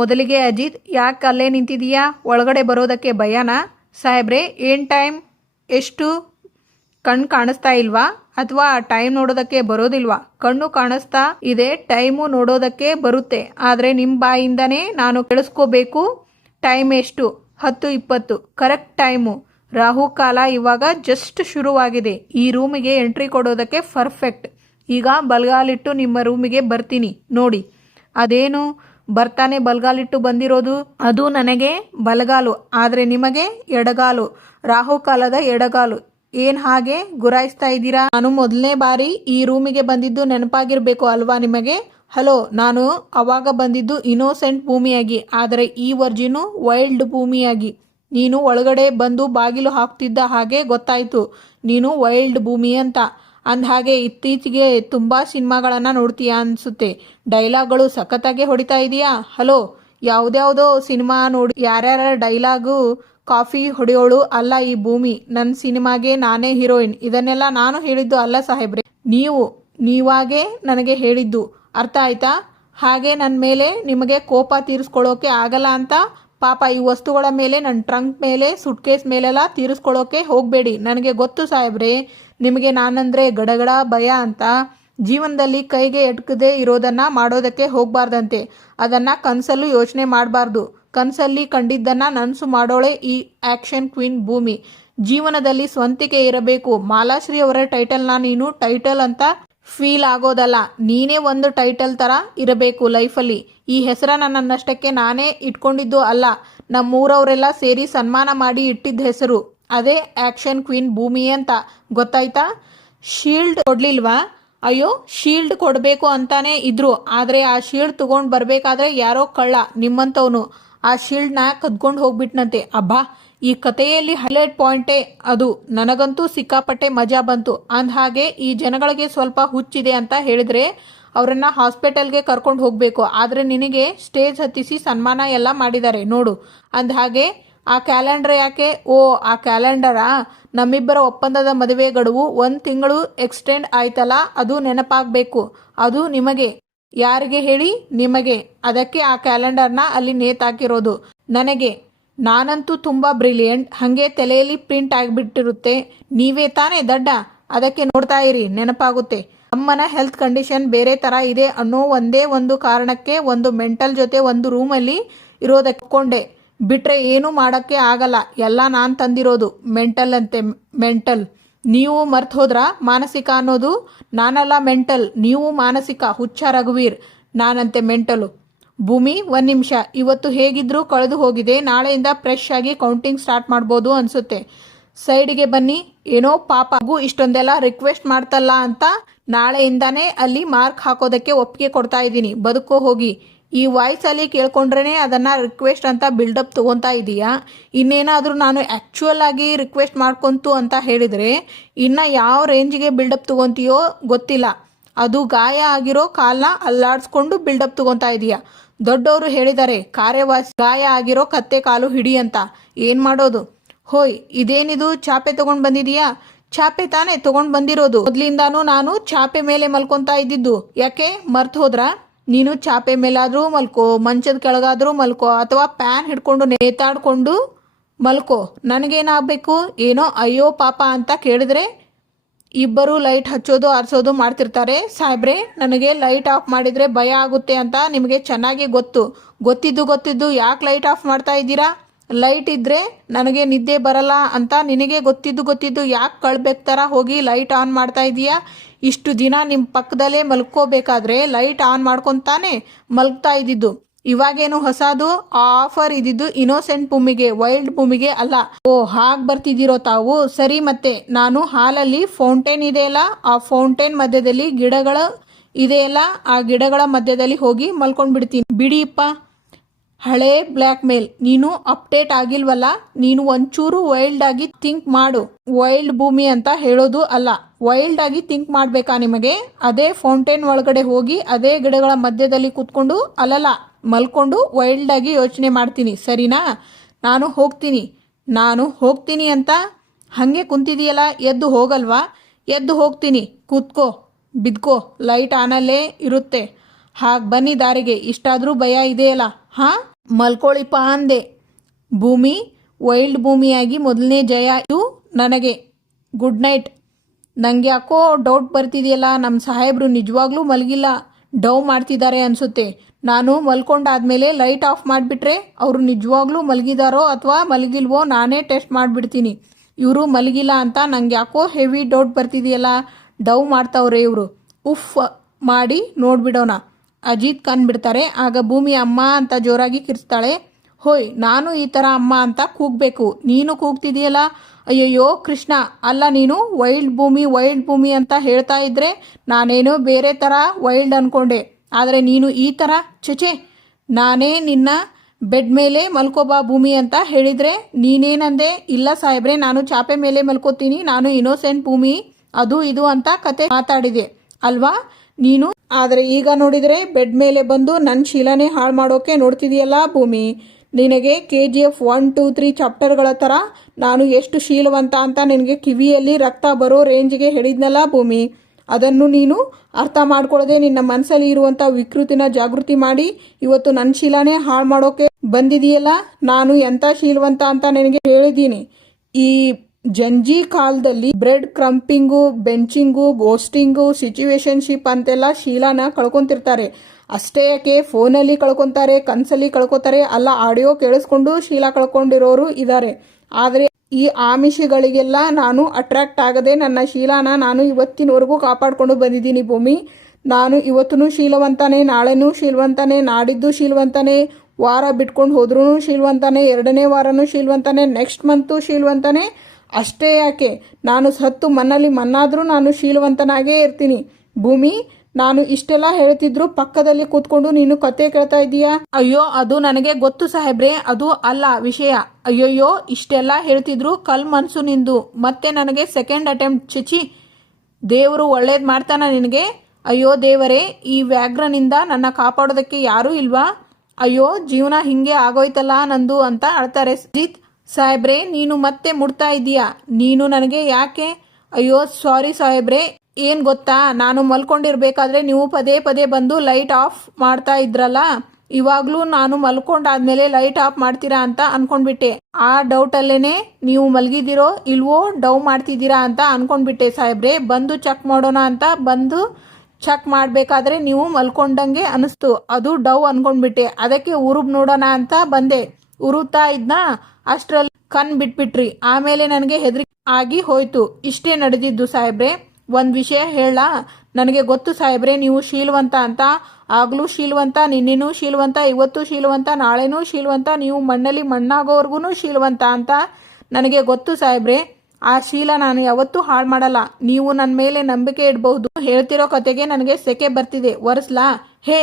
ಮೊದಲಿಗೆ ಅಜಿತ್, ಯಾಕೆ ಅಲ್ಲೇ ನಿಂತಿದೀಯಾ? ಒಳಗಡೆ ಬರೋದಕ್ಕೆ ಭಯನಾ? ಸಾಹೇಬ್ರೆ, ಏನು ಟೈಮ್? ಎಷ್ಟು? ಕಣ್ಣು ಕಾಣಿಸ್ತಾ ಇಲ್ವಾ? ಅಥವಾ ಟೈಮ್ ನೋಡೋದಕ್ಕೆ ಬರೋದಿಲ್ವಾ? ಕಣ್ಣು ಕಾಣಿಸ್ತಾ ಇದೆ, ಟೈಮು ನೋಡೋದಕ್ಕೆ ಬರುತ್ತೆ. ಆದರೆ ನಿಮ್ಮ ಬಾಯಿಂದನೇ ನಾನು ಕೇಳಿಸ್ಕೋಬೇಕು. ಟೈಮ್ ಎಷ್ಟು? 10:20 ಕರೆಕ್ಟ್ ಟೈಮು. ರಾಹುಕಾಲ ಇವಾಗ ಜಸ್ಟ್ ಶುರುವಾಗಿದೆ. ಈ ರೂಮಿಗೆ ಎಂಟ್ರಿ ಕೊಡೋದಕ್ಕೆ ಪರ್ಫೆಕ್ಟ್. ಈಗ ಬಲಗಾಲಿಟ್ಟು ನಿಮ್ಮ ರೂಮಿಗೆ ಬರ್ತೀನಿ ನೋಡಿ. ಅದೇನು ಬರ್ತಾನೆ ಬಲಗಾಲಿಟ್ಟು ಬಂದಿರೋದು? ಅದು ನನಗೆ ಬಲಗಾಲು, ಆದರೆ ನಿಮಗೆ ಎಡಗಾಲು. ರಾಹುಕಾಲದ ಎಡಗಾಲು. ಏನು ಹಾಗೆ ಗುರಾಯಿಸ್ತಾ ಇದ್ದೀರಾ? ನಾನು ಮೊದಲನೇ ಬಾರಿ ಈ ರೂಮಿಗೆ ಬಂದಿದ್ದು ನೆನಪಾಗಿರ್ಬೇಕು ಅಲ್ವಾ ನಿಮಗೆ? ಹಲೋ, ನಾನು ಅವಾಗ ಬಂದಿದ್ದು ಇನ್ನೋಸೆಂಟ್ ಭೂಮಿಯಾಗಿ, ಆದರೆ ಈ ವರ್ಜಿನು ವೈಲ್ಡ್ ಭೂಮಿಯಾಗಿ. ನೀನು ಒಳಗಡೆ ಬಂದು ಬಾಗಿಲು ಹಾಕ್ತಿದ್ದ ಹಾಗೆ ಗೊತ್ತಾಯಿತು ನೀನು ವೈಲ್ಡ್ ಭೂಮಿ ಅಂತ. ಅಂದಹಾಗೆ ಇತ್ತೀಚೆಗೆ ತುಂಬ ಸಿನಿಮಾಗಳನ್ನು ನೋಡ್ತೀಯಾ ಅನಿಸುತ್ತೆ. ಡೈಲಾಗ್ಗಳು ಸಖತ್ತಾಗೆ ಹೊಡಿತಾ ಇದೆಯಾ? ಹಲೋ, ಯಾವುದ್ಯಾವುದೋ ಸಿನಿಮಾ ನೋಡಿ ಯಾರ್ಯಾರ ಡೈಲಾಗು ಕಾಫಿ ಹೊಡೆಯೋಳು ಅಲ್ಲ ಈ ಭೂಮಿ. ನನ್ನ ಸಿನಿಮಾಗೆ ನಾನೇ ಹೀರೋಯಿನ್. ಇದನ್ನೆಲ್ಲ ನಾನು ಹೇಳಿದ್ದು ಅಲ್ಲ ಸಾಹೇಬ್ರೆ, ನೀವಾಗೇ ನನಗೆ ಹೇಳಿದ್ದು. ಅರ್ಥ ಆಯ್ತಾ? ಹಾಗೆ ನನ್ನ ಮೇಲೆ ನಿಮಗೆ ಕೋಪ ತೀರಿಸ್ಕೊಳ್ಳೋಕೆ ಆಗಲ್ಲ ಅಂತ ಪಾಪ ಈ ವಸ್ತುಗಳ ಮೇಲೆ, ನನ್ನ ಟ್ರಂಕ್ ಮೇಲೆ, ಸುಟ್ಕೇಸ್ ಮೇಲೆಲ್ಲ ತೀರಿಸ್ಕೊಳ್ಳೋಕೆ ಹೋಗಬೇಡಿ. ನನಗೆ ಗೊತ್ತು ಸಾಹೇಬ್ರೆ, ನಿಮಗೆ ನಾನಂದರೆ ಗಡಗಡ ಭಯ ಅಂತ. ಜೀವನದಲ್ಲಿ ಕೈಗೆ ಎಟ್ಕದೇ ಇರೋದನ್ನು ಮಾಡೋದಕ್ಕೆ ಹೋಗಬಾರ್ದಂತೆ. ಅದನ್ನು ಕನಸಲ್ಲೂ ಯೋಚನೆ ಮಾಡಬಾರ್ದು. ಕನಸಲ್ಲಿ ಕಂಡಿದ್ದನ್ನು ನನಸು ಮಾಡೋಳೆ ಈ ಆ್ಯಕ್ಷನ್ ಕ್ವೀನ್ ಭೂಮಿ. ಜೀವನದಲ್ಲಿ ಸ್ವಂತಿಕೆ ಇರಬೇಕು. ಮಾಲಾಶ್ರೀ ಅವರ ಟೈಟಲ್ನ ನೀನು ಟೈಟಲ್ ಅಂತ ಫೀಲ್ ಆಗೋದಲ್ಲ, ನೀನೇ ಒಂದು ಟೈಟಲ್ ಥರ ಇರಬೇಕು ಲೈಫಲ್ಲಿ. ಈ ಹೆಸರನ್ನು ನನ್ನಷ್ಟಕ್ಕೆ ನಾನೇ ಇಟ್ಕೊಂಡಿದ್ದು ಅಲ್ಲ, ನಮ್ಮೂರವರೆಲ್ಲ ಸೇರಿ ಸನ್ಮಾನ ಮಾಡಿ ಇಟ್ಟಿದ್ದ ಹೆಸರು. ಅದೇ ಆ್ಯಕ್ಷನ್ ಕ್ವೀನ್ ಭೂಮಿ ಅಂತ. ಗೊತ್ತಾಯ್ತಾ? ಶೀಲ್ಡ್ ಕೊಡ್ಲಿಲ್ವಾ? ಅಯ್ಯೋ, ಶೀಲ್ಡ್ ಕೊಡಬೇಕು ಅಂತಾನೆ ಇದ್ರು, ಆದರೆ ಆ ಶೀಲ್ಡ್ ತಗೊಂಡು ಬರಬೇಕಾದ್ರೆ ಯಾರೋ ಕಳ್ಳ ನಿಮ್ಮಂಥವನು ಆ ಶೀಲ್ಡ್ನ ಕದ್ಕೊಂಡು ಹೋಗ್ಬಿಟ್ನಂತೆ. ಅಬ್ಬಾ, ಈ ಕಥೆಯಲ್ಲಿ ಹೈಲೈಟ್ ಪಾಯಿಂಟೇ ಅದು. ನನಗಂತೂ ಸಿಕ್ಕಾಪಟ್ಟೆ ಮಜಾ ಬಂತು. ಅಂದಹಾಗೆ ಈ ಜನಗಳಿಗೆ ಸ್ವಲ್ಪ ಹುಚ್ಚಿದೆ ಅಂತ ಹೇಳಿದ್ರೆ ಅವರನ್ನು ಹಾಸ್ಪಿಟಲ್ಗೆ ಕರ್ಕೊಂಡು ಹೋಗಬೇಕು. ಆದರೆ ನಿನಗೆ ಸ್ಟೇಜ್ ಹತ್ತಿಸಿ ಸನ್ಮಾನ ಎಲ್ಲ ಮಾಡಿದ್ದಾರೆ ನೋಡು. ಅಂದಹಾಗೆ ಆ ಕ್ಯಾಲೆಂಡರ್ ಯಾಕೆ? ಓ, ಆ ಕ್ಯಾಲೆಂಡರಾ? ನಮ್ಮಿಬ್ಬರ ಒಪ್ಪಂದದ ಮದುವೆ ಗಡುವು 1 ತಿಂಗಳು ಎಕ್ಸ್ಟೆಂಡ್ ಆಯ್ತಲ್ಲ, ಅದು ನೆನಪಾಗಬೇಕು. ಅದು ನಿಮಗೆ. ಯಾರಿಗೆ ಹೇಳಿ? ನಿಮಗೆ. ಅದಕ್ಕೆ ಆ ಕ್ಯಾಲೆಂಡರ್ನ ಅಲ್ಲಿ ನೇತಾಕಿರೋದು. ನನಗೆ. ನಾನಂತೂ ತುಂಬ ಬ್ರಿಲಿಯಂಟ್. ಹಾಗೆ ತಲೆಯಲ್ಲಿ ಪ್ರಿಂಟ್ ಆಗಿಬಿಟ್ಟಿರುತ್ತೆ. ನೀವೇ ತಾನೇ ದಡ್ಡ. ಅದಕ್ಕೆ ನೋಡ್ತಾ ಇರಿ, ನೆನಪಾಗುತ್ತೆ. ಅಮ್ಮನ ಹೆಲ್ತ್ ಕಂಡೀಷನ್ ಬೇರೆ ಥರ ಇದೆ ಅನ್ನೋ ಒಂದೇ ಒಂದು ಕಾರಣಕ್ಕೆ ಒಂದು ಮೆಂಟಲ್ ಜೊತೆ ಒಂದು ರೂಮಲ್ಲಿ ಇರೋದಕ್ಕೊಂಡೆ ಬಿಟ್ರೆ ಏನೂ ಮಾಡೋಕ್ಕೆ ಆಗಲ್ಲ. ಎಲ್ಲ ನಾನು ತಂದಿರೋದು. ಮೆಂಟಲ್ ಅಂತೆ, ಮೆಂಟಲ್. ನೀವು ಮರ್ತು ಹೋದ್ರ? ಮಾನಸಿಕ ಅನ್ನೋದು ನಾನಲ್ಲ ಮೆಂಟಲ್, ನೀವು ಮಾನಸಿಕ. ಹುಚ್ಚ ರಘುವೀರ್. ನಾನಂತೆ ಮೆಂಟಲು. ಭೂಮಿ, 1 ನಿಮಿಷ. ಇವತ್ತು ಹೇಗಿದ್ರು ಕಳೆದು ಹೋಗಿದೆ. ನಾಳೆಯಿಂದ ಫ್ರೆಶ್ ಆಗಿ ಕೌಂಟಿಂಗ್ ಸ್ಟಾರ್ಟ್ ಮಾಡ್ಬೋದು ಅನಿಸುತ್ತೆ. ಸೈಡ್ಗೆ ಬನ್ನಿ. ಏನೋ ಪಾಪ ಇಷ್ಟೊಂದೆಲ್ಲ ರಿಕ್ವೆಸ್ಟ್ ಮಾಡ್ತಲ್ಲ ಅಂತ ನಾಳೆಯಿಂದಾನೇ ಅಲ್ಲಿ ಮಾರ್ಕ್ ಹಾಕೋದಕ್ಕೆ ಒಪ್ಪಿಗೆ ಕೊಡ್ತಾ ಇದ್ದೀನಿ. ಬದುಕೋ ಹೋಗಿ. ಈ ವಾಯ್ಸಲ್ಲಿ ಕೇಳ್ಕೊಂಡ್ರೇ ಅದನ್ನು ರಿಕ್ವೆಸ್ಟ್ ಅಂತ ಬಿಲ್ಡಪ್ ತೊಗೊತಾ ಇದೀಯಾ? ಇನ್ನೇನಾದರೂ ನಾನು ಆ್ಯಕ್ಚುಯಲ್ ಆಗಿ ರಿಕ್ವೆಸ್ಟ್ ಮಾಡ್ಕೊಂತು ಅಂತ ಹೇಳಿದರೆ ಇನ್ನು ಯಾವ ರೇಂಜಿಗೆ ಬಿಲ್ಡಪ್ ತೊಗೊತೀಯೋ ಗೊತ್ತಿಲ್ಲ. ಅದು ಗಾಯ ಆಗಿರೋ ಕಾಲನ್ನ ಅಲ್ಲಾಡಿಸ್ಕೊಂಡು ಬಿಲ್ಡಪ್ ತೊಗೊತಾ ಇದೀಯಾ? ದೊಡ್ಡವರು ಹೇಳಿದ್ದಾರೆ, ಕಾರ್ಯವಾಸಿ ಗಾಯ ಆಗಿರೋ ಕತ್ತೆ ಕಾಲು ಹಿಡಿ ಅಂತ. ಏನು ಮಾಡೋದು? ಹೋಯ್, ಇದೇನಿದು? ಚಾಪೆ ತೊಗೊಂಡು ಬಂದಿದೀಯಾ? ಚಾಪೆ ತಾನೇ ತೊಗೊಂಡು ಬಂದಿರೋದು. ಮೊದಲಿಂದಾನು ನಾನು ಚಾಪೆ ಮೇಲೆ ಮಲ್ಕೊತಾ ಇದ್ದಿದ್ದು. ಯಾಕೆ ಮರ್ತು ಹೋದ್ರಾ? ನೀನು ಚಾಪೆ ಮೇಲಾದರೂ ಮಲ್ಕೋ, ಮಂಚದ ಕೆಳಗಾದರೂ ಮಲ್ಕೋ, ಅಥವಾ ಪ್ಯಾನ್ ಹಿಡ್ಕೊಂಡು ನೇತಾಡ್ಕೊಂಡು ಮಲ್ಕೋ. ನನಗೇನಾಗಬೇಕು? ಏನೋ ಅಯ್ಯೋ ಪಾಪ ಅಂತ ಕೇಳಿದ್ರೆ ಇಬ್ಬರು ಲೈಟ್ ಹಚ್ಚೋದು ಆರಿಸೋದು ಮಾಡ್ತಿರ್ತಾರೆ. ಸಾಹೇಬ್ರೆ, ನನಗೆ ಲೈಟ್ ಆಫ್ ಮಾಡಿದರೆ ಭಯ ಆಗುತ್ತೆ ಅಂತ ನಿಮಗೆ ಚೆನ್ನಾಗಿ ಗೊತ್ತಿದ್ದು ಯಾಕೆ ಲೈಟ್ ಆಫ್ ಮಾಡ್ತಾ ಇದ್ದೀರಾ? ಲೈಟ್ ಇದ್ದರೆ ನನಗೆ ನಿದ್ದೆ ಬರಲ್ಲ ಅಂತ ನಿನಗೆ ಗೊತ್ತಿದ್ದು ಯಾಕೆ ಕಳ್ಬೇಕು ಥರ ಹೋಗಿ ಲೈಟ್ ಆನ್ ಮಾಡ್ತಾ ಇದೀಯಾ? ಇಷ್ಟು ದಿನ ನಿಮ್ಮ ಪಕ್ಕದಲ್ಲೇ ಮಲ್ಕೋಬೇಕಾದ್ರೆ ಲೈಟ್ ಆನ್ ಮಾಡ್ಕೊತಾನೆ ಮಲ್ಗ್ತಾ ಇದ್ದಿದ್ದು. ಇವಾಗೇನು ಹೊಸದು? ಆಫರ್ ಇದ್ದಿದ್ದು ಇನ್ನೋಸೆಂಟ್ ಭೂಮಿಗೆ, ವೈಲ್ಡ್ ಭೂಮಿಗೆ ಅಲ್ಲ. ಓ, ಹಾಗೆ ಬರ್ತಿದ್ದೀರೋ ತಾವು? ಸರಿ, ಮತ್ತೆ ನಾನು ಹಾಲಲ್ಲಿ ಫೌಂಟೇನ್ ಇದೆಯಲ್ಲ, ಆ ಫೌಂಟೇನ್ ಮಧ್ಯದಲ್ಲಿ ಗಿಡಗಳು ಇದೆಯಲ್ಲ, ಆ ಗಿಡಗಳ ಮಧ್ಯದಲ್ಲಿ ಹೋಗಿ ಮಲ್ಕೊಂಡ್ಬಿಡ್ತೀನಿ. ಬಿಡಿಯಪ್ಪ. ಹಳೇ ಬ್ಲ್ಯಾಕ್ ಮೇಲ್. ನೀನು ಅಪ್ಡೇಟ್ ಆಗಿಲ್ವಲ್ಲ. ನೀನು ಒಂಚೂರು ವೈಲ್ಡ್ ಆಗಿ ಥಿಂಕ್ ಮಾಡು. ವೈಲ್ಡ್ ಭೂಮಿ ಅಂತ ಹೇಳೋದು ಅಲ್ಲ, ವೈಲ್ಡ್ ಆಗಿ ಥಿಂಕ್ ಮಾಡಬೇಕಾ ನಿಮಗೆ? ಅದೇ ಫೌಂಟೇನ್ ಒಳಗಡೆ ಹೋಗಿ ಅದೇ ಗಿಡಗಳ ಮಧ್ಯದಲ್ಲಿ ಕೂತ್ಕೊಂಡು ಅಲ್ಲಲ್ಲ ಮಲ್ಕೊಂಡು ವೈಲ್ಡ್ ಆಗಿ ಯೋಚನೆ ಮಾಡ್ತೀನಿ. ಸರಿನಾ? ನಾನು ಹೋಗ್ತೀನಿ ಅಂತ ಹಾಗೆ ಕುಂತಿದೆಯಲ್ಲ, ಎದ್ದು ಹೋಗಲ್ವಾ? ಎದ್ದು ಹೋಗ್ತೀನಿ. ಕೂತ್ಕೋ, ಬಿದ್ಕೋ. ಲೈಟ್ ಆನಲ್ಲೇ ಇರುತ್ತೆ. ಹಾಗೆ ಬನ್ನಿ ದಾರಿಗೆ. ಇಷ್ಟಾದರೂ ಭಯ ಇದೆಯಲ್ಲ? ಹಾಂ ಮಲ್ಕೊಳ್ಳಿಪ್ಪ ಅಂದೆ. ಭೂಮಿ ವೈಲ್ಡ್ ಭೂಮಿಯಾಗಿ ಮೊದಲನೇ ಜಯ ಇದು ನನಗೆ. Good night. ನನಗೆ ಯಾಕೋ ಡೌಟ್ ಬರ್ತಿದೆಯಲ್ಲ, ನಮ್ಮ ಸಾಹೇಬರು ನಿಜವಾಗ್ಲೂ ಮಲಗಿಲ್ಲ, ಡವ್ ಮಾಡ್ತಿದ್ದಾರೆ ಅನಿಸುತ್ತೆ. ನಾನು ಮಲ್ಕೊಂಡಾದ್ಮೇಲೆ ಲೈಟ್ ಆಫ್ ಮಾಡಿಬಿಟ್ರೆ ಅವರು ನಿಜವಾಗ್ಲೂ ಮಲಗಿದಾರೋ ಅಥವಾ ಮಲಗಿಲ್ವೋ ನಾನೇ ಟೆಸ್ಟ್ ಮಾಡಿಬಿಡ್ತೀನಿ. ಇವರು ಮಲಗಿಲ್ಲ ಅಂತ ನಂಗೆ ಯಾಕೋ ಹೆವಿ ಡೌಟ್ ಬರ್ತಿದೆಯಲ್ಲ, ಡವ್ ಮಾಡ್ತಾವ್ರೆ ಇವರು. ಉಫ್ ಮಾಡಿ ನೋಡ್ಬಿಡೋಣ. ಅಜಿತ್ ಕಂಡ್ಬಿಡ್ತಾರೆ. ಆಗ ಭೂಮಿ ಅಮ್ಮ ಅಂತ ಜೋರಾಗಿ ಕಿರ್ಸ್ತಾಳೆ. ಹೋಯ್, ನಾನು ಈ ಥರ ಅಮ್ಮ ಅಂತ ಕೂಗಬೇಕು, ನೀನು ಕೂಗ್ತಿದೆಯಲ್ಲ. ಅಯ್ಯಯ್ಯೋ ಕೃಷ್ಣ, ಅಲ್ಲ ನೀನು ವೈಲ್ಡ್ ಭೂಮಿ ಅಂತ ಹೇಳ್ತಾ ಇದ್ರೆ ನಾನೇನೋ ಬೇರೆ ಥರ ವೈಲ್ಡ್ ಅಂದ್ಕೊಂಡೆ, ಆದರೆ ನೀನು ಈ ಥರ ಚಚೆ. ನಾನೇ ನಿನ್ನ ಬೆಡ್ ಮೇಲೆ ಮಲ್ಕೋಬಾ ಭೂಮಿ ಅಂತ ಹೇಳಿದರೆ ನೀನೇನಂದೆ? ಇಲ್ಲ ಸಾಹೇಬ್ರೆ, ನಾನು ಚಾಪೆ ಮೇಲೆ ಮಲ್ಕೋತೀನಿ, ನಾನು ಇನ್ನೋಸೆಂಟ್ ಭೂಮಿ, ಅದು ಇದು ಅಂತ ಕತೆ ಮಾತಾಡಿದೆ ಅಲ್ವಾ ನೀನು. ಆದರೆ ಈಗ ನೋಡಿದರೆ ಬೆಡ್ ಮೇಲೆ ಬಂದು ನನ್ನ ಶೀಲನೇ ಹಾಳು ಮಾಡೋಕೆ ನೋಡ್ತಿದೆಯಲ್ಲ ಭೂಮಿ. ನಿನಗೆ KGF 1, 2, 3 ಚಾಪ್ಟರ್ಗಳ ಥರ ನಾನು ಎಷ್ಟು ಶೀಲವಂತ ಅಂತ ನಿನಗೆ ಕಿವಿಯಲ್ಲಿ ರಕ್ತ ಬರೋ ರೇಂಜ್ಗೆ ಹೇಳಿದ್ನಲ್ಲ ಭೂಮಿ. ಅದನ್ನು ನೀನು ಅರ್ಥ ಮಾಡ್ಕೊಳ್ಳದೆ ನಿನ್ನ ಮನಸ್ಸಲ್ಲಿ ಇರುವಂಥ ವಿಕೃತಿನ ಜಾಗೃತಿ ಮಾಡಿ ಇವತ್ತು ನನ್ನ ಶೀಲನೇ ಹಾಳು ಮಾಡೋಕೆ ಬಂದಿದೆಯಲ್ಲ. ನಾನು ಎಂಥ ಶೀಲವಂತ ಅಂತ ನಿನಗೆ ಹೇಳಿದ್ದೀನಿ. ಈ ಜಂಜಿ ಕಾಲದಲ್ಲಿ ಬ್ರೆಡ್ ಕ್ರಂಪಿಂಗು, ಬೆಂಚಿಂಗು, ಗೋಸ್ಟಿಂಗು, ಸಿಚುವೇಶನ್ಶಿಪ್ ಅಂತೆಲ್ಲ ಶೀಲಾನ ಕಳ್ಕೊತಿರ್ತಾರೆ. ಅಷ್ಟೇ ಯಾಕೆ ಫೋನಲ್ಲಿ ಕಳ್ಕೊತಾರೆ, ಕನಸಲ್ಲಿ ಕಳ್ಕೊತಾರೆ, ಅಲ್ಲ ಆಡಿಯೋ ಕೇಳಿಸ್ಕೊಂಡು ಶೀಲ ಕಳ್ಕೊಂಡಿರೋರು ಇದ್ದಾರೆ. ಆದರೆ ಈ ಆಮಿಷಗಳಿಗೆಲ್ಲ ನಾನು ಅಟ್ರಾಕ್ಟ್ ಆಗದೆ ನನ್ನ ಶೀಲಾನ ನಾನು ಇವತ್ತಿನವರೆಗೂ ಕಾಪಾಡಿಕೊಂಡು ಬಂದಿದ್ದೀನಿ ಭೂಮಿ. ನಾನು ಇವತ್ತೂ ಶೀಲವಂತನೇ, ನಾಳೆನೂ ಶೀಲವಂತನೇ, ನಾಡಿದ್ದು ಶೀಲವಂತನೇ, ವಾರ ಬಿಟ್ಕೊಂಡು ಹೋದ್ರೂ ಶೀಲವಂತನೇ, 2ನೇ ವಾರನೂ ಶೀಲವಂತನೇ, ನೆಕ್ಸ್ಟ್ ಮಂತು ಶೀಲವಂತನೇ. ಅಷ್ಟೇ ಯಾಕೆ ನಾನು ಸತ್ತು ಮಣ್ಣಲ್ಲಿ ಮಣ್ಣಾದರೂ ನಾನು ಶೀಲವಂತನಾಗೇ ಇರ್ತೀನಿ ಭೂಮಿ. ನಾನು ಇಷ್ಟೆಲ್ಲ ಹೇಳ್ತಿದ್ರು ಪಕ್ಕದಲ್ಲಿ ಕೂತ್ಕೊಂಡು ನೀನು ಕತೆ ಕೇಳ್ತಾ ಇದ್ದೀಯಾ? ಅಯ್ಯೋ, ಅದು ನನಗೆ ಗೊತ್ತು ಸಾಹೇಬ್ರೆ, ಅದು ಅಲ್ಲ ವಿಷಯ. ಅಯ್ಯೋಯ್ಯೋ, ಇಷ್ಟೆಲ್ಲ ಹೇಳ್ತಿದ್ರು ಕಲ್ ಮನ್ಸು ನಿಂದು. ಮತ್ತೆ ನನಗೆ ಸೆಕೆಂಡ್ ಅಟೆಂಪ್ಟ್. ಚಿಚಿ, ದೇವರು ಒಳ್ಳೇದು ಮಾಡ್ತಾನ ನಿನಗೆ? ಅಯ್ಯೋ ದೇವರೇ, ಈ ವ್ಯಾಘ್ರನಿಂದ ನನ್ನ ಕಾಪಾಡೋದಕ್ಕೆ ಯಾರೂ ಇಲ್ವಾ? ಅಯ್ಯೋ, ಜೀವನ ಹಿಂಗೆ ಆಗೋಯ್ತಲ್ಲ ನಂದು ಅಂತ ಅಳ್ತಾರೆ. ಅಜಿತ್ ಸಾಹೇಬ್ರೆ, ನೀನು ಮತ್ತೆ ಮುಡ್ತಾ ಇದ್ದೀಯಾ? ನೀನು ನನಗೆ ಯಾಕೆ? ಅಯ್ಯೋ ಸಾರಿ ಸಾಹೇಬ್ರೆ, ಏನು ಗೊತ್ತಾ, ನಾನು ಮಲ್ಕೊಂಡಿರ್ಬೇಕಾದ್ರೆ ನೀವು ಪದೇ ಪದೇ ಬಂದು ಲೈಟ್ ಆಫ್ ಮಾಡ್ತಾ ಇದ್ರಲ್ಲ, ಇವಾಗಲೂ ನಾನು ಮಲ್ಕೊಂಡಾದ್ಮೇಲೆ ಲೈಟ್ ಆಫ್ ಮಾಡ್ತೀರಾ ಅಂತ ಅನ್ಕೊಂಡ್ಬಿಟ್ಟೆ. ಆ ಡೌಟಲ್ಲೇನೆ ನೀವು ಮಲಗಿದಿರೋ ಇಲ್ವೋ ಡವ್ ಮಾಡ್ತಿದ್ದೀರಾ ಅಂತ ಅನ್ಕೊಂಡ್ಬಿಟ್ಟೆ ಸಾಹೇಬ್ರೆ. ಬಂದು ಚೆಕ್ ಮಾಡೋಣ ಅಂತ ಬಂದು ಚೆಕ್ ಮಾಡಬೇಕಾದ್ರೆ ನೀವು ಮಲ್ಕೊಂಡಂಗೆ ಅನಿಸ್ತು, ಅದು ಡವ್ ಅನ್ಕೊಂಡ್ಬಿಟ್ಟೆ. ಅದಕ್ಕೆ ಉರುಬ್ ನೋಡೋಣ ಅಂತ ಬಂದೆ. ಉರುತ್ತಾ ಇದ್ನಾ, ಅಷ್ಟರಲ್ಲಿ ಕಣ್ ಬಿಟ್ಬಿಟ್ರಿ. ಆಮೇಲೆ ನನಗೆ ಹೆದರಿಕೆ ಆಗಿ ಹೋಯ್ತು. ಇಷ್ಟೇ ನಡೆದಿದ್ದು ಸಾಹೇಬ್ರೆ. ಒಂದು ವಿಷಯ ಹೇಳ, ನನಗೆ ಗೊತ್ತು ಸಾಹೇಬ್ರೆ ನೀವು ಶೀಲವಂತ ಅಂತ. ಆಗಲೂ ಶೀಲವಂತ, ನಿನ್ನೆನೂ ಶೀಲವಂತ, ಇವತ್ತು ಶೀಲವಂತ, ನಾಳೆನೂ ಶೀಲವಂತ, ನೀವು ಮಣ್ಣಲ್ಲಿ ಮಣ್ಣಾಗೋವರೆಗೂ ಶೀಲವಂತ ಅಂತ ನನಗೆ ಗೊತ್ತು ಸಾಹೇಬ್ರೆ. ಆ ಶೀಲ ನಾನು ಯಾವತ್ತೂ ಹಾಳು ಮಾಡಲ್ಲ. ನೀವು ನನ್ನ ಮೇಲೆ ನಂಬಿಕೆ ಇಡಬಹುದು. ಹೇಳ್ತಿರೋ ಕತೆಗೆ ನನಗೆ ಸೆಕೆ ಬರ್ತಿದೆ, ಒರೆಸ್ಲಾ? ಹೇ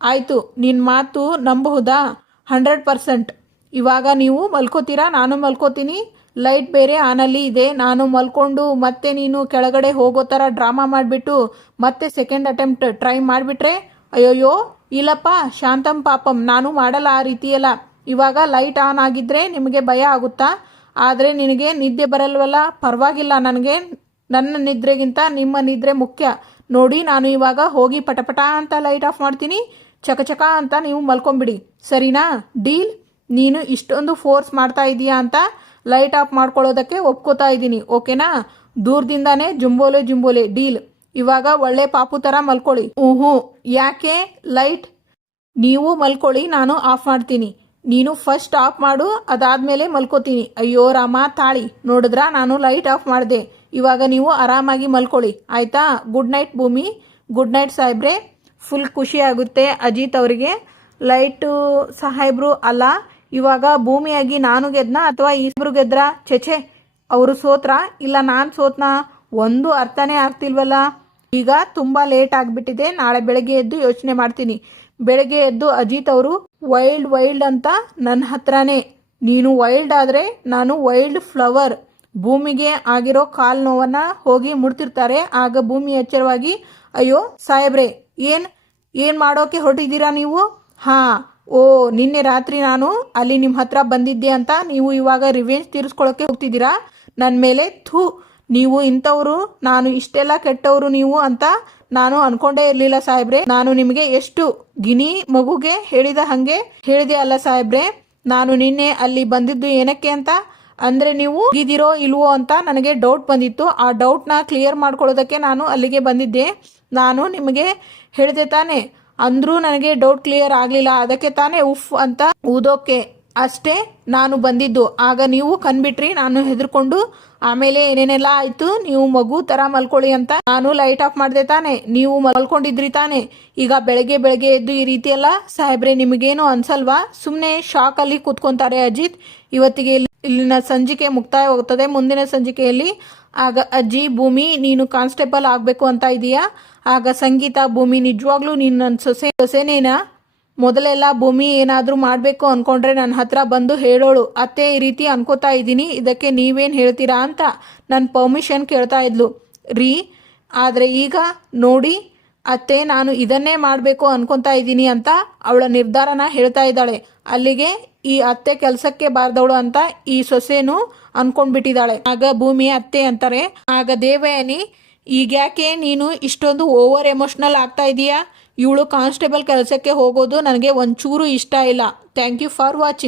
ಆಯಿತು, ನಿನ್ನ ಮಾತು ನಂಬಹುದಾ? 100%. ಇವಾಗ ನೀವು ಮಲ್ಕೋತೀರಾ, ನಾನು ಮಲ್ಕೋತೀನಿ. ಲೈಟ್ ಬೇರೆ ಆನಲ್ಲಿ ಇದೆ. ನಾನು ಮಲ್ಕೊಂಡು ಮತ್ತೆ ನೀನು ಕೆಳಗಡೆ ಹೋಗೋ ಥರ ಡ್ರಾಮಾ ಮಾಡಿಬಿಟ್ಟು ಮತ್ತೆ ಸೆಕೆಂಡ್ ಅಟೆಂಪ್ಟ್ ಟ್ರೈ ಮಾಡಿಬಿಟ್ರೆ, ಅಯ್ಯೋಯ್ಯೋ ಇಲ್ಲಪ್ಪ ಶಾಂತಂ ಪಾಪಂ, ನಾನು ಮಾಡಲ್ಲ ಆ ರೀತಿಯೆಲ್ಲ. ಇವಾಗ ಲೈಟ್ ಆನ್ ಆಗಿದ್ರೆ ನಿಮಗೆ ಭಯ ಆಗುತ್ತಾ? ಆದರೆ ನಿನಗೆ ನಿದ್ದೆ ಬರಲ್ವಲ್ಲ, ಪರವಾಗಿಲ್ಲ. ನನಗೆ ನನ್ನ ನಿದ್ರೆಗಿಂತ ನಿಮ್ಮ ನಿದ್ರೆ ಮುಖ್ಯ. ನೋಡಿ, ನಾನು ಇವಾಗ ಹೋಗಿ ಪಟಪಟ ಅಂತ ಲೈಟ್ ಆಫ್ ಮಾಡ್ತೀನಿ, ಚಕಚಕ ಅಂತ ನೀವು ಮಲ್ಕೊಂಬಿಡಿ, ಸರಿನಾ? ಡೀಲ್? ನೀನು ಇಷ್ಟೊಂದು ಫೋರ್ಸ್ ಮಾಡ್ತಾ ಇದೀಯಾ ಅಂತ ಲೈಟ್ ಆಫ್ ಮಾಡ್ಕೊಳ್ಳೋದಕ್ಕೆ ಒಪ್ಕೋತಾ ಇದ್ದೀನಿ, ಓಕೆನಾ? ದೂರದಿಂದಾನೇ ಜುಂಬೋಲೆ ಡೀಲ್. ಇವಾಗ ಒಳ್ಳೆ ಪಾಪು ಥರ ಮಲ್ಕೊಳ್ಳಿ. ಯಾಕೆ ಲೈಟ್? ನೀವು ಮಲ್ಕೊಳ್ಳಿ, ನಾನು ಆಫ್ ಮಾಡ್ತೀನಿ. ನೀನು ಫಸ್ಟ್ ಆಫ್ ಮಾಡು, ಅದಾದಮೇಲೆ ಮಲ್ಕೋತೀನಿ. ಅಯ್ಯೋ ರಾಮ ತಾಳಿ, ನೋಡಿದ್ರಾ ನಾನು ಲೈಟ್ ಆಫ್ ಮಾಡಿದೆ. ಇವಾಗ ನೀವು ಆರಾಮಾಗಿ ಮಲ್ಕೊಳ್ಳಿ, ಆಯಿತಾ? ಗುಡ್ ನೈಟ್ ಭೂಮಿ. ಗುಡ್ ನೈಟ್ ಸಾಹೇಬ್ರೆ. ಫುಲ್ ಖುಷಿ ಆಗುತ್ತೆ ಅಜಿತ್ ಅವರಿಗೆ. ಲೈಟು ಸಾಹೇಬ್ರು ಅಲ್ಲ, ಇವಾಗ ಭೂಮಿಯಾಗಿ ನಾನು ಗೆದ್ನ ಅಥವಾ ಇಬ್ರು ಗೆದ್ರ? ಚೆಚೆ, ಅವರು ಸೋತ್ರ ಇಲ್ಲ ನಾನು ಸೋತ್ನಾ? ಒಂದು ಅರ್ಥನೇ ಆಗ್ತಿಲ್ವಲ್ಲ. ಈಗ ತುಂಬ ಲೇಟ್ ಆಗಿಬಿಟ್ಟಿದೆ. ನಾಳೆ ಬೆಳಗ್ಗೆ ಎದ್ದು ಯೋಚನೆ ಮಾಡ್ತೀನಿ. ಬೆಳಗ್ಗೆ ಎದ್ದು ಅಜಿತ್ ಅವರು ವೈಲ್ಡ್ ಅಂತ ನನ್ನ ಹತ್ರನೇ. ನೀನು ವೈಲ್ಡ್ ಆದರೆ ನಾನು ವೈಲ್ಡ್ ಫ್ಲವರ್. ಭೂಮಿಗೆ ಆಗಿರೋ ಕಾಲು ನೋವನ್ನು ಹೋಗಿ ಮುಡ್ತಿರ್ತಾರೆ. ಆಗ ಭೂಮಿ ಎಚ್ಚರವಾಗಿ, ಅಯ್ಯೋ ಸಾಹೇಬ್ರೆ, ಏನು ಮಾಡೋಕೆ ಹೊರಟಿದ್ದೀರಾ ನೀವು? ಹಾಂ, ಓ ನಿನ್ನೆ ರಾತ್ರಿ ನಾನು ಅಲ್ಲಿ ನಿಮ್ಮ ಹತ್ರ ಬಂದಿದ್ದೆ ಅಂತ ನೀವು ಇವಾಗ ರಿವೆಂಜ್ ತೀರಿಸ್ಕೊಳ್ಳೋಕ್ಕೆ ಹೋಗ್ತಿದ್ದೀರಾ ನನ್ನ ಮೇಲೆ? ಥೂ, ನೀವು ಇಂಥವರು, ನಾನು ಇಷ್ಟೆಲ್ಲ ಕೆಟ್ಟವರು ನೀವು ಅಂತ ನಾನು ಅನ್ಕೊಂಡೇ ಇರಲಿಲ್ಲ ಸಾಹೇಬ್ರೆ. ನಾನು ನಿಮಗೆ ಎಷ್ಟು ಗಿನಿ ಮಗುಗೆ ಹೇಳಿದ ಹಾಗೆ ಹೇಳಿದೆ ಅಲ್ಲ ಸಾಹೇಬ್ರೆ. ನಾನು ನಿನ್ನೆ ಅಲ್ಲಿ ಬಂದಿದ್ದು ಏನಕ್ಕೆ ಅಂತ ಅಂದರೆ ನೀವು ಹೋಗಿದ್ದೀರೋ ಇಲ್ವೋ ಅಂತ ನನಗೆ ಡೌಟ್ ಬಂದಿತ್ತು. ಆ ಡೌಟ್ನ ಕ್ಲಿಯರ್ ಮಾಡ್ಕೊಳ್ಳೋದಕ್ಕೆ ನಾನು ಅಲ್ಲಿಗೆ ಬಂದಿದ್ದೆ. ನಾನು ನಿಮಗೆ ಹೇಳಿದೆ ತಾನೇ, ಅಂದರೂ ನನಗೆ ಡೌಟ್ ಕ್ಲಿಯರ್ ಆಗಲಿಲ್ಲ. ಅದಕ್ಕೆ ತಾನೇ ಉಫ್ ಅಂತ ಊದೋಕೆ ಅಷ್ಟೇ ನಾನು ಬಂದಿದ್ದು. ಆಗ ನೀವು ಕಂಡ್ಬಿಟ್ರಿ. ನಾನು ಹೆದರ್ಕೊಂಡು ಆಮೇಲೆ ಏನೇನೆಲ್ಲ ಆಯಿತು, ನೀವು ಮಗು ಥರ ಮಲ್ಕೊಳ್ಳಿ ಅಂತ ನಾನು ಲೈಟ್ ಆಫ್ ಮಾಡಿದೆ ತಾನೆ, ನೀವು ಮಲ್ಕೊಂಡಿದ್ರಿ ತಾನೆ. ಈಗ ಬೆಳಗ್ಗೆ ಎದ್ದು ಈ ರೀತಿ ಎಲ್ಲ ಸಾಹೇಬ್ರೆ ನಿಮಗೇನು ಅನ್ಸಲ್ವಾ? ಸುಮ್ಮನೆ ಶಾಕಲ್ಲಿ ಕೂತ್ಕೊಂತಾರೆ ಅಜಿತ್. ಇವತ್ತಿಗೆ ಇಲ್ಲಿನ ಸಂಚಿಕೆ ಮುಕ್ತಾಯವಾಗುತ್ತದೆ. ಮುಂದಿನ ಸಂಚಿಕೆಯಲ್ಲಿ ಆಗ ಅಜ್ಜಿ, ಭೂಮಿ ನೀನು ಕಾನ್ಸ್ಟೇಬಲ್ ಆಗಬೇಕು ಅಂತ ಇದೀಯಾ? ಆಗ ಸಂಗೀತ, ಭೂಮಿ ನಿಜವಾಗ್ಲೂ ನೀನು ನನ್ನ ಸೊಸೆನೇನಾ? ಮೊದಲೆಲ್ಲ ಭೂಮಿ ಏನಾದರೂ ಮಾಡಬೇಕು ಅಂದ್ಕೊಂಡ್ರೆ ನನ್ನ ಹತ್ರ ಬಂದು ಹೇಳೋಳು, ಅತ್ತೆ ಈ ರೀತಿ ಅನ್ಕೋತಾ ಇದ್ದೀನಿ, ಇದಕ್ಕೆ ನೀವೇನು ಹೇಳ್ತೀರಾ ಅಂತ ನನ್ನ ಪರ್ಮಿಷನ್ ಕೇಳ್ತಾ ಇದ್ಲು ರೀ. ಆದರೆ ಈಗ ನೋಡಿ ಅತ್ತೆ, ನಾನು ಇದನ್ನೇ ಮಾಡಬೇಕು ಅನ್ಕೊತಾ ಇದ್ದೀನಿ ಅಂತ ಅವಳ ನಿರ್ಧಾರನ ಹೇಳ್ತಾ ಇದ್ದಾಳೆ. ಅಲ್ಲಿಗೆ ಈ ಅತ್ತೆ ಕೆಲಸಕ್ಕೆ ಬಾರ್ದವಳು ಅಂತ ಈ ಸೊಸೆನೂ ಅನ್ಕೊಂಡ್ಬಿಟ್ಟಿದ್ದಾಳೆ. ಆಗ ಭೂಮಿ ಅತ್ತೆ ಅಂತಾರೆ. ಆಗ ದೇವಯಾನಿ, ಈಗ್ಯಾಕೆ ನೀನು ಇಷ್ಟೊಂದು ಓವರ್ ಎಮೋಷ್ನಲ್ ಆಗ್ತಾ ಇದೀಯಾ? ಇವಳು ಕಾನ್ಸ್ಟೇಬಲ್ ಕೆಲಸಕ್ಕೆ ಹೋಗೋದು ನನಗೆ ಒಂಚೂರು ಇಷ್ಟ ಇಲ್ಲ. Thank you for watching.